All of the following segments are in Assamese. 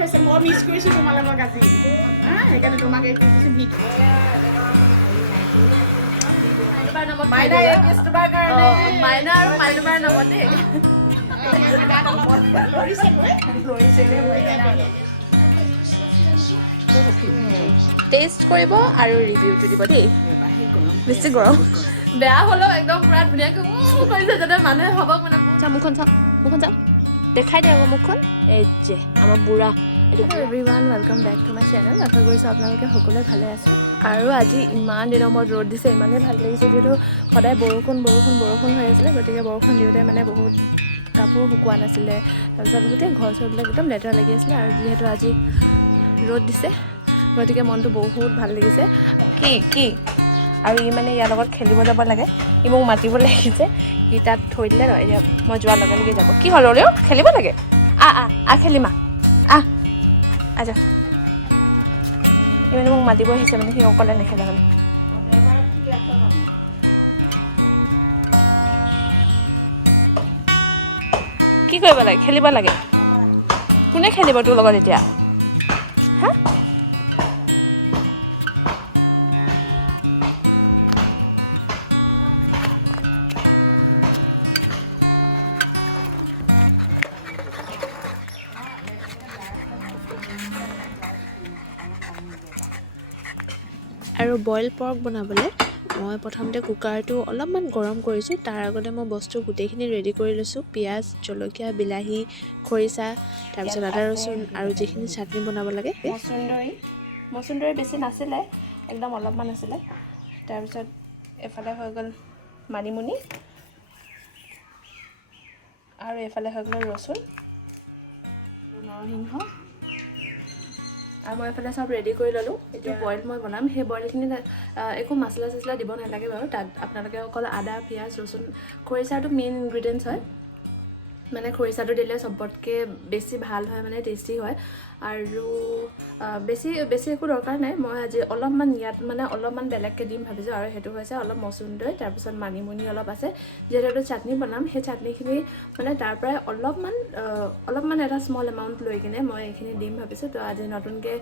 হৈছে মই মিছ কৰিছোঁ তোমালোকক আজি সেইকাৰণে তোমাক এইটো দিছোঁ ভিডিঅ' মাইনা আৰু মাইনুবাৰ নামত দেই টেষ্ট কৰিব আৰু ৰিভিউটো দিব দেই বেছি গৰম বেয়া হ'লেও একদম পুৰা ধুনীয়াকৈ কৰিছে যাতে মানুহে ভাবক মানে চা মুখখন চা দেখাই দে আকৌ মুখখন এই যে আমাৰ বুঢ়া everyone welcome back to my channel আশা কৰিছোঁ আপোনালোকে সকলোৱে ভালে আছে আৰু আজি ইমান দিনৰ মূৰত ৰ'দ দিছে ইমানেই ভাল লাগিছে যিহেতু সদায় বৰষুণ হৈ আছিলে গতিকে বৰষুণ দিওঁতে মানে বহুত কাপোৰ শুকোৱা নাছিলে তাৰপিছত গোটেই ঘৰ চৰবিলাক একদম লেতেৰা লাগি আছিলে আৰু যিহেতু আজি ৰ'দ দিছে গতিকে মনটো বহুত ভাল লাগিছে কি আৰু ই মানে ইয়াৰ লগত খেলিব যাব লাগে ই মোক মাতিব লাগিছে ই তাত থৈ দিলে ন এতিয়া মই যোৱাৰ লগে লগে যাব কি হ'ল ৰেও খেলিব লাগে খেলিমা আজা ই মানে মোক মাতিব আহিছে মানে সি অকলে নেখেলে মানে কি কৰিব লাগে খেলিব লাগে কোনে খেলিব তোৰ লগত এতিয়া হা আৰু বইল পৰ্ক বনাবলৈ মই প্ৰথমতে কুকাৰটো অলপমান গৰম কৰিছোঁ তাৰ আগতে মই বস্তু গোটেইখিনি ৰেডি কৰি লৈছোঁ পিঁয়াজ জলকীয়া বিলাহী খৰিচা তাৰপিছত আদা ৰচুন আৰু যিখিনি চাটনি বনাব লাগে মচুন্দৰী বেছি নাছিলে একদম অলপমান আছিলে তাৰপিছত এফালে হৈ গ'ল মানিমুনি আৰু এফালে হৈ গ'ল ৰচুন নৰসিংহ আৰু মই এইফালে চব ৰেডি কৰি ল'লোঁ এতিয়া বইল মই বনাম সেই বইলখিনি একো মছলা চছলা দিব নালাগে বাৰু তাত আপোনালোকে অকল আদা পিঁয়াজ ৰচুন খৰিচাটো মেইন ইনগ্ৰিডিয়েণ্টছ হয় মানে খৰিচাটো দিলে চবতকৈ বেছি ভাল হয় মানে টেষ্টি হয় আৰু বেছি একো দৰকাৰ নাই মই আজি অলপমান ইয়াত মানে অলপমান বেলেগকৈ দিম ভাবিছোঁ আৰু সেইটো হৈছে অলপ মচুন্দৰী তাৰপিছত মানিমুনি অলপ আছে যিহেতু চাটনি বনাম সেই চাটনিখিনি মানে তাৰ পৰাই অলপমান এটা স্মল এমাউণ্ট লৈ কিনে মই এইখিনি দিম ভাবিছোঁ তো আজি নতুনকৈ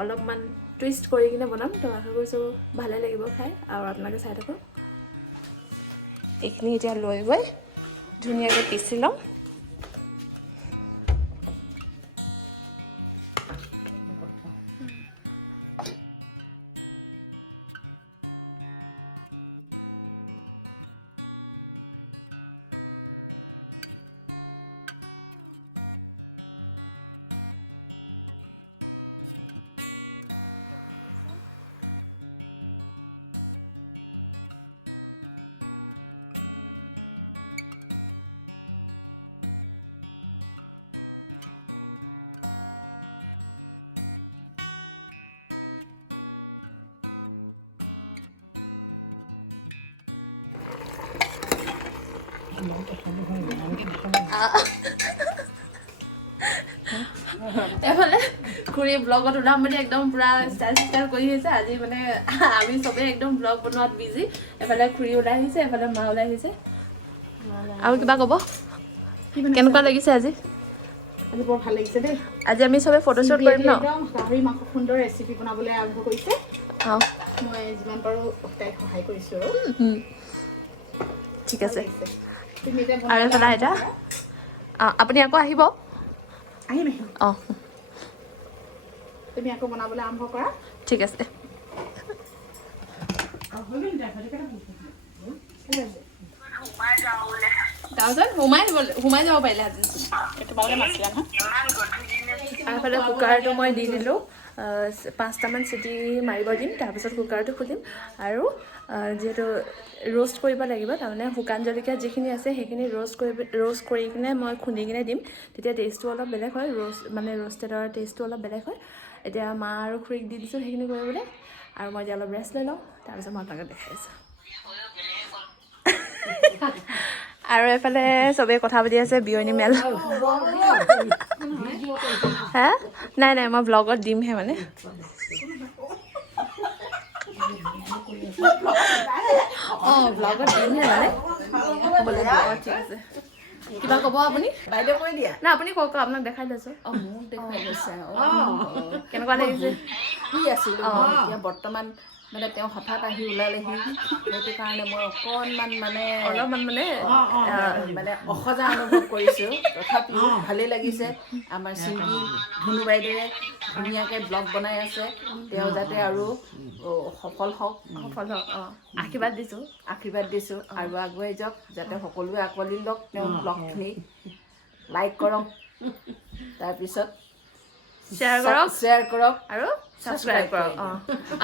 অলপমান টুইষ্ট কৰি কিনে বনাম তো আশা কৰিছোঁ ভালে লাগিব খাই আৰু আপোনালোকে চাই থাকক এইখিনি এতিয়া লৈ গৈ ধুনীয়াকৈ পিচি ল'ম এফালে খুৰী ব্লগত ওলাম বুলি একদম পুৰা ষ্টাইল কৰি আহিছে আজি মানে আমি চবেই একদম ব্লগ বনোৱাত বিজি এফালে খুৰী ওলাই আহিছে এফালে মা ওলাই আহিছে আৰু কিবা ক'ব কেনেকুৱা লাগিছে আজি আজি বৰ ভাল লাগিছে দেই আজি আমি চবে ফটোশ্বুট কৰিম ন একদম গাহৰি মাংস সুন্দৰ ৰেচিপি বনাবলৈ আৰম্ভ কৰিছে মই যিমান পাৰোঁ তাইক সহায় কৰিছোঁ আৰু ঠিক আছে আৰু এফালে আইতা আপুনি আকৌ আহিব আহিম অঁ তুমি আকৌ বনাবলৈ আৰম্ভ কৰা ঠিক আছে তাৰপিছত সোমাই যাব পাৰিলে আজি তোমালোকে নাছিলা নহয় আৰু এফালে কুকাৰটো মই দি দিলোঁ 5টামান চিটি মাৰিব দিম তাৰপিছত কুকাৰটো খুলিম আৰু যিহেতু ৰোষ্ট কৰিব লাগিব তাৰমানে শুকান জলকীয়া যিখিনি আছে সেইখিনি ৰোষ্ট কৰি কিনে মই খুন্দি কিনে দিম তেতিয়া টেষ্টটো অলপ বেলেগ হয় ৰোষ্টেডৰ টেষ্টটো অলপ বেলেগ হয় এতিয়া মা আৰু খুৰীক দি দিছোঁ সেইখিনি কৰিবলৈ আৰু মই এতিয়া অলপ ৰেষ্ট লৈ লওঁ তাৰপিছত মই আপোনালোকক দেখাই আছোঁ আৰু এফালে চবেই কথা পাতি আছে বিয়নী মেল হা নাই মই ব্লগত দিমহে মানে ব্লগত দিমহে মানে ঠিক আছে কিবা ক'ব আপুনি বাইদেউ কৈ দিয়া না আপুনি কওক আপোনাক দেখাই লৈছোঁ মোক দেখুৱাই গৈছে কেনেকুৱা লাগিছে কি আছিলোঁ মই এতিয়া বৰ্তমান মানে তেওঁ হঠাৎ আহি ওলালেহি সেইটো কাৰণে মই অকণমান অলপমান মানে অসজা অনুভৱ কৰিছোঁ তথাপিও ভালেই লাগিছে আমাৰ চিংকি ধুনু বাইদেৱে ধুনীয়াকৈ ব্লগ বনাই আছে তেওঁ যাতে আৰু সফল হওক আশীৰ্বাদ দিছোঁ আৰু আগুৱাই যাওক যাতে সকলোৱে আঁকোৱালি লওক তেওঁ ব্লগখিনি লাইক কৰক তাৰপিছত শ্বেয়াৰ কৰক আৰু ছাবস্ক্ৰাইব কৰক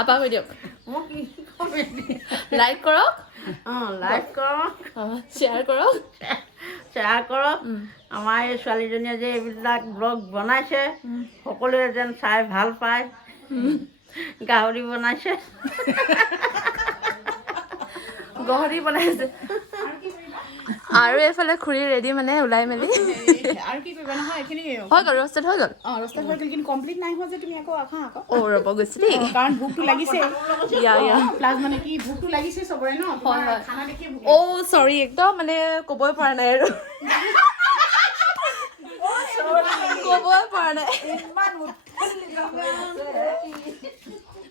আপা কৈ দিয়ক লাইক কৰক শ্বেয়াৰ কৰক আমাৰ এই ছোৱালীজনীয়ে যে এইবিলাক ব্লগ বনাইছে সকলোৱে যেন চাই ভাল পায় গাহৰি বনাইছে আৰু এইফালে খুৰী ৰেডি মানে ওলাই মেলি আৰু কি কৰিবা নহয় এইখিনি হৈ গ'ল ৰষ্টেড হৈ গ'ল ৰস্তা হৈ গ'ল কিন্তু কমপ্লিট নাই হোৱা যে তুমি আকৌ আহা আকৌ ৰ'ব গৈছে দেই কাৰণ ভোকটো লাগিছে প্লাছ মানে কি ভোকটো লাগিছে চবৰে ন খানা দেখি চৰি একদম মানে ক'বই পৰা নাই আৰু ক'বই পৰা নাই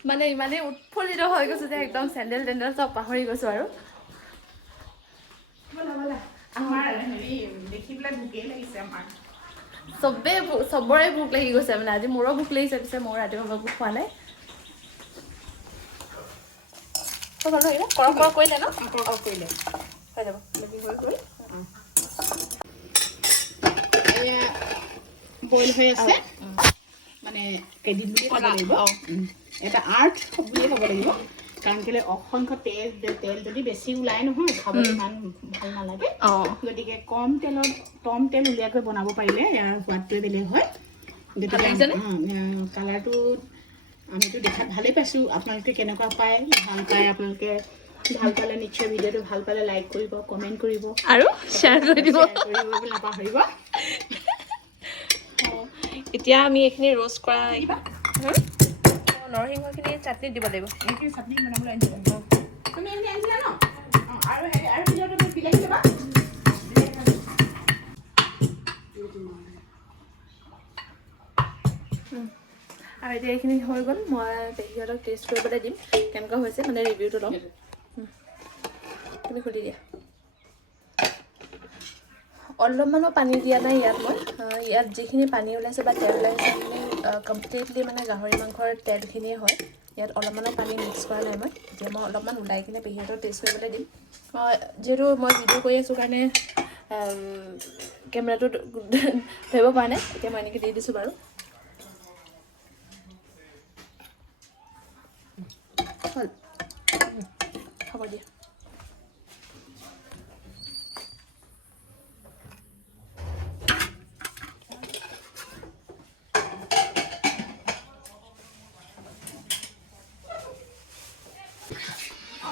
মানে ইমানেই উৎফুল্লিত হৈ গৈছে যে একদম চেণ্ডেল চব পাহৰি গৈছোঁ আৰু আমাৰ হেৰি দেখি পেলাই ভোকেই লাগিছে আমাৰ চবৰে ভোক লাগি গৈছে মানে আজি মোৰো ভোক লাগিছে পিছে মোৰ ৰাতিপুৱা ভোক খোৱা নাই কৰিলে ন কৰিলে হৈ যাব বাকী হৈ গ'ল বইল হৈ আছে মানে ক্ৰেডিট বুলি ক'ব লাগিব এটা আৰ্ট বুলিয়ে ক'ব লাগিব কাৰণ কেলৈ অসংখ্য তেল যদি বেছি ওলাই নহয় খাবলৈ ইমান ভাল নালাগে গতিকে কম তেল উলিয়াকৈ বনাব পাৰিলে ইয়াৰ সোৱাদটোৱে বেলেগ হয় গতিকে কালাৰটো আমিতো দেখাত ভালেই পাইছোঁ আপোনালোকে কেনেকুৱা পায় ভাল পায় আপোনালোকে ভাল পালে নিশ্চয় ভিডিঅ'টো ভাল পালে লাইক কৰিব কমেণ্ট কৰিব আৰু শ্বেয়াৰ কৰি দিব বুলি নাপাহৰিব এতিয়া আমি এইখিনি ৰ'ষ্ট কৰা নৰসিংহখিনি চাটনিত দিব লাগিব এইখিনি চাটনি বনাবলৈ আনিছিলা তুমি এনে আনিছিলা ন আৰু ভিডিঅ'টো তুমি বিলাহী দিবা আৰু এতিয়া এইখিনি হৈ গ'ল মই পেহীহঁতক টেষ্ট কৰিবলৈ দিম কেনেকুৱা হৈছে মানে ৰিভিউটো ল'ম তুমি খুলি দিয়া অলপমানো পানী দিয়া নাই ইয়াত মই ইয়াত যিখিনি পানী ওলাইছে বা তেল ওলাইছে সেইখিনি কমপ্লিটলি মানে গাহৰি মাংসৰ তেলখিনিয়ে হয় ইয়াত অলপমানো পানী মিক্স কৰা নাই মই এতিয়া মই অলপমান ওলাই কিনে পেহীহঁতক টেষ্ট কৰিবলৈ দিম যিহেতু মই ভিডিঅ' কৰি আছোঁ কাৰণে কেমেৰাটো ধৰিব পৰা নাই এতিয়া মই এনেকৈ দি দিছোঁ বাৰু হ'ব দিয়া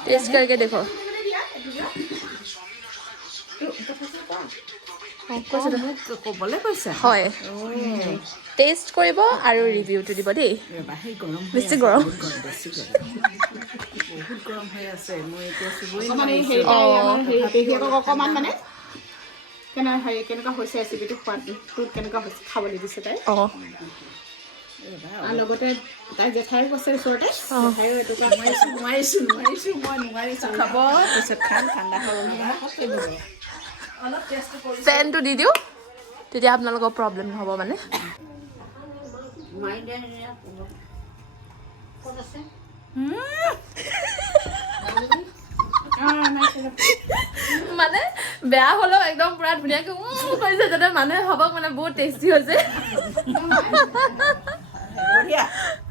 टेस्ट करके देखो ক'বলৈ কৈছে হয় টেষ্ট কৰিব আৰু ৰিভিউটো দিব দেই বেছি গৰম বহুত গৰম হৈ আছে মই এতিয়া চুবই অকণমান মানে কেনেকুৱা হৈছে ৰেচিপিটো সোৱাদটো কেনেকুৱা হৈছে খাবলৈ দিছে তাই আৰু লগতে তাই জেঠাইও কৈছে ওচৰতে জেঠাইও এইটো নোৱাৰিছোঁ খাব পিছত খাম ঠাণ্ডা অলপ টেষ্টটো কৰি ফেনটো দি দিওঁ তেতিয়া আপোনালোকৰ প্ৰব্লেম নহ'ব মানে মানে বেয়া হ'লেও একদম পুৰা ধুনীয়াকৈ কৰিছে যাতে মানুহে ভাবক মানে বহুত টেষ্টি হৈছে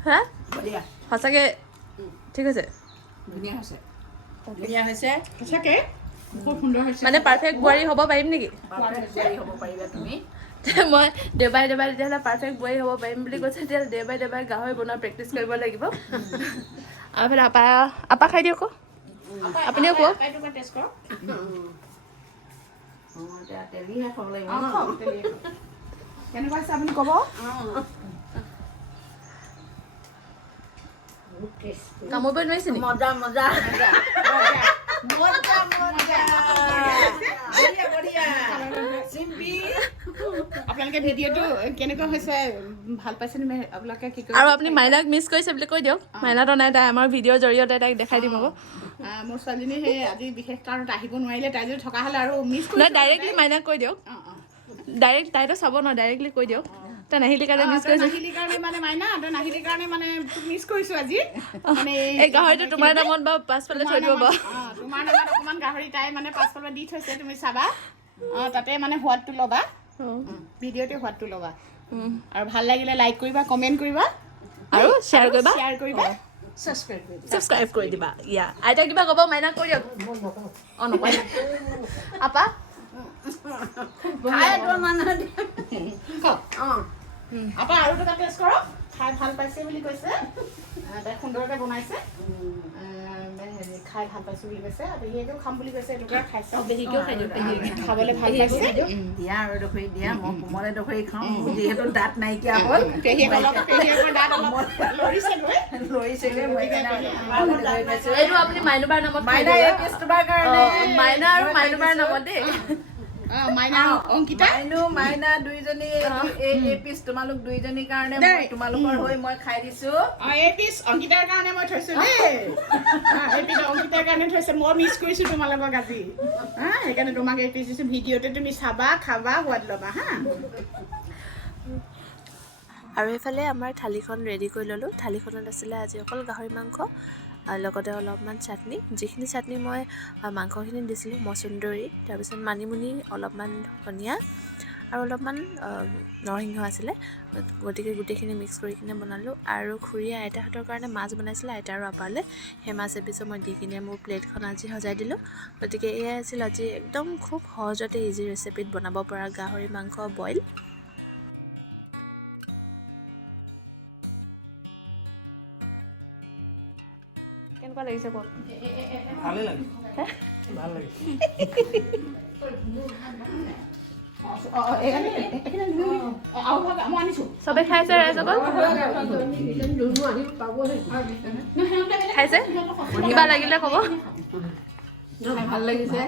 হা সঁচাকৈ ঠিক আছে ধুনীয়া হৈছে সঁচাকৈ খুব সুন্দৰ হৈছে মানে পাৰফেক্ট বোৱাৰী হ'ব পাৰিম নেকি হ'ব পাৰিবা তুমি মই দেওবাৰে তেতিয়াহ'লে পাৰফেক্ট বোৱাৰী হ'ব পাৰিম বুলি কৈছে তেতিয়াহ'লে দেওবাৰে গাহৰি বনোৱা প্ৰেক্টিচ কৰিব লাগিব আৰু এইফালে আপা খাই দিয়ক আকৌ আপুনিও কওক তেলিহে খাব লাগিব কেনেকুৱা হৈছে আপুনি ক'ব কামুৰিব নোৱাৰিছে নেকি মজা মজা বঢ়িয়া আপোনালোকে ভিডিঅ'টো কেনেকুৱা হৈছে ভাল পাইছেনে আপোনালোকে কি আৰু আপুনি মাইনাক মিছ কৰিছে বুলি কৈ দিয়ক মাইনাটো নাই তাই আমাৰ ভিডিঅ'ৰ জৰিয়তে তাইক দেখাই দিম আকৌ মোৰ ছোৱালীজনী সেই আজি বিশেষ কাৰণত আহিব নোৱাৰিলে তাই যদি থকা হ'লে আৰু মিছ নাই ডাইৰেক্টলি মাইনাক কৈ দিয়ক ডাইৰেক্ট তাইতো চাব ন ডাইৰেক্টলি কৈ দিয়ক তই নাহিলি কাৰণে মিছ কৰিছোঁ নাহিলি কাৰণে মানে মাইনা তই নাহিলি কাৰণে মানে তোক মিছ কৰিছোঁ আজি মানে এই গাহৰিটো তোমাৰ নামত বা পাছফালে থৈ দিব বাৰু তোমাৰ নামত অকণমান গাহৰি তাই মানে পাছফালে দি থৈছে তুমি চাবা তাতে মানে সোৱাদটো ল'বা ভিডিঅ'তে সোৱাদটো ল'বা আৰু ভাল লাগিলে লাইক কৰিবা কমেণ্ট কৰিবা আৰু শ্বেয়াৰ কৰিবা ছাবস্ক্ৰাইব কৰি দিবা ইয়া আইতা কিবা ক'ব মাইনাক কৈ দিয়ক অঁ নকয় আপা আপা আৰু এটা টেষ্ট কৰক খাই ভাল পাইছে বুলি কৈছে তাই সুন্দৰকৈ বনাইছে খাই ভাল পাইছোঁ বুলি কৈছে পেহীয়েকেও খাম বুলি কৈছে এইটো পৰা খাইছে খাবলৈ ভাল পাইছে দিয়া আৰু ডখৰি দিয়া মই কোমলে ডখৰি খাওঁ যিহেতু দাঁত নাইকিয়া হ'ল পেহীয়েকৰ দাঁত অলপ লৰিছেগৈ এইটো আপুনি মাইনুবাৰ নামত মাইনা এই পিছ তোমাৰ কাৰণে মাইনা আৰু মাইনুবাৰ নামত দেই মাইনা অংকিতা মাইনা দুইজনী এই পিছ তোমালোক দুইজনীৰ কাৰণে মই তোমালোকৰ হৈ মই খাই দিছো এই পিছ অংকিতাৰ কাৰণে মই থৈছো দেই এই পিছ অংকিতাৰ কাৰণে থৈছে মই মিছ কৰিছো তোমালোকক আজি সেইকাৰণে তোমাক এই পিছ দিছো ভিডিঅ'তে তুমি চাবা খাবা সোৱাদ ল'বা হা আৰু এইফালে আমাৰ থালিখন ৰেডি কৰি ল'লোঁ থালিখনত আছিলে আজি অকল গাহৰি মাংস লগতে অলপমান চাটনি যিখিনি চাটনি মই মাংসখিনি দিছিলোঁ মচুন্দৰী তাৰপিছত মানিমুনি অলপমান ধনিয়া আৰু অলপমান নৰসিংহ আছিলে গতিকে গোটেইখিনি মিক্স কৰি কিনে বনালোঁ আৰু খুৰীয়ে আইতাহঁতৰ কাৰণে মাছ বনাইছিলে আইতা আৰু আপালৈ সেই মাছ এপিছত মই দি কিনে মোৰ প্লেটখন আজি সজাই দিলোঁ গতিকে এয়াই আছিল আজি একদম খুব সহজতে ইজি ৰেচিপিত বনাব পৰা গাহৰি মাংস বইল কেনেকুৱা লাগিছে কওক ভালে লাগে ভাল লাগে চবে খাইছে ৰাইজসকল খাইছে কিবা লাগিলে ক'ব ভাল লাগিছে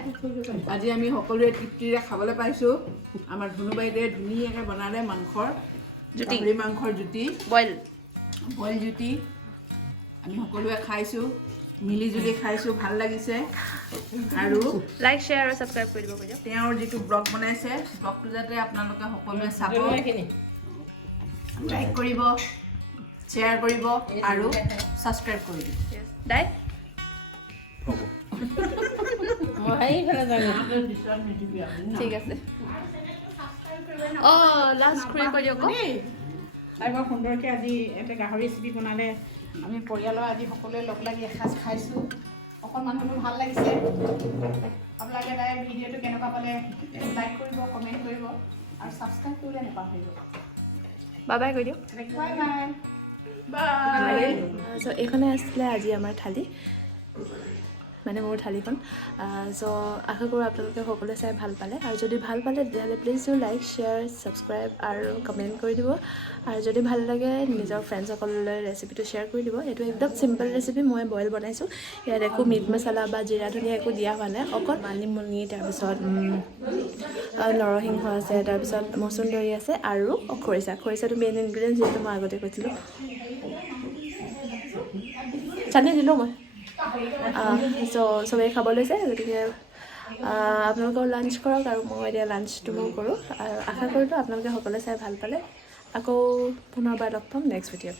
আজি আমি সকলোৱে তৃপ্তিৰে খাবলৈ পাইছোঁ আমাৰ ধুনুবাইদেৱে ধুনীয়াকৈ বনালে মাংসৰ জুতি গাহৰি মাংসৰ জুতি বইল জুতি আমি সকলোৱে খাইছোঁ মিলিজুলি খাইছোঁ ভাল লাগিছে আৰু লাইক শ্বেয়াৰ আৰু ছাবস্ক্ৰাইব কৰি দিব কৈ দিয়ক তেওঁৰ যিটো ব্লগ বনাইছে ব্লগটো যাতে আপোনালোকে সকলোৱে চাব লাইক কৰিব শ্বেয়াৰ কৰিব আৰু ছাবস্ক্ৰাইব কৰিব দাই ঠিক আছে অঁ লাষ্ট খুৰী কৈ দিয়ক তাই বৰ সুন্দৰকৈ আজি এটা গাহৰি ৰেচিপি বনালে আমি পৰিয়ালৰ আজি সকলোৱে লগ লাগি এসাঁজ খাইছোঁ অকণমান হ'লেও ভাল লাগিছে আপোনালোকে তাই ভিডিঅ'টো কেনেকুৱা পালে লাইক কৰিব কমেণ্ট কৰিব আৰু ছাবস্ক্ৰাইব কৰিলে নাপাহৰিব বাই বাই কৈ দিয়ক বাই বাই চ' এইখনে আছিলে আজি আমাৰ থালি মানে মোৰ থালিখন চ' আশা কৰোঁ আপোনালোকে সকলোৱে চাই ভাল পালে আৰু যদি ভাল পালে তেতিয়াহ'লে please do like share subscribe আৰু কমেণ্ট কৰি দিব আৰু যদি ভাল লাগে নিজৰ ফ্ৰেণ্ডসকললৈ ৰেচিপিটো শ্বেয়াৰ কৰি দিব এইটো একদম চিম্পল ৰেচিপি মই বইল বনাইছোঁ ইয়াত একো মিট মছলা বা জিৰা ধনিয়া একো দিয়া হোৱা নাই অকল মানিমুনি তাৰপিছত নৰসিংহ আছে তাৰপিছত মচুন্দৰী আছে আৰু খৰিচাটো মেইন ইনগ্ৰিডিয়েণ্ট যিহেতু মই আগতে কৈছিলোঁ চাটনি দিলোঁ মই চ' চবেই খাব লৈছে গতিকে আপোনালোকেও লাঞ্চ কৰক আৰু মই এতিয়া লাঞ্চটো মই কৰোঁ আৰু আশা কৰিলোঁ আপোনালোকে সকলোৱে চাই ভাল পালে আকৌ পুনৰবাৰ লগ পাম নেক্সট ভিডিঅ'ত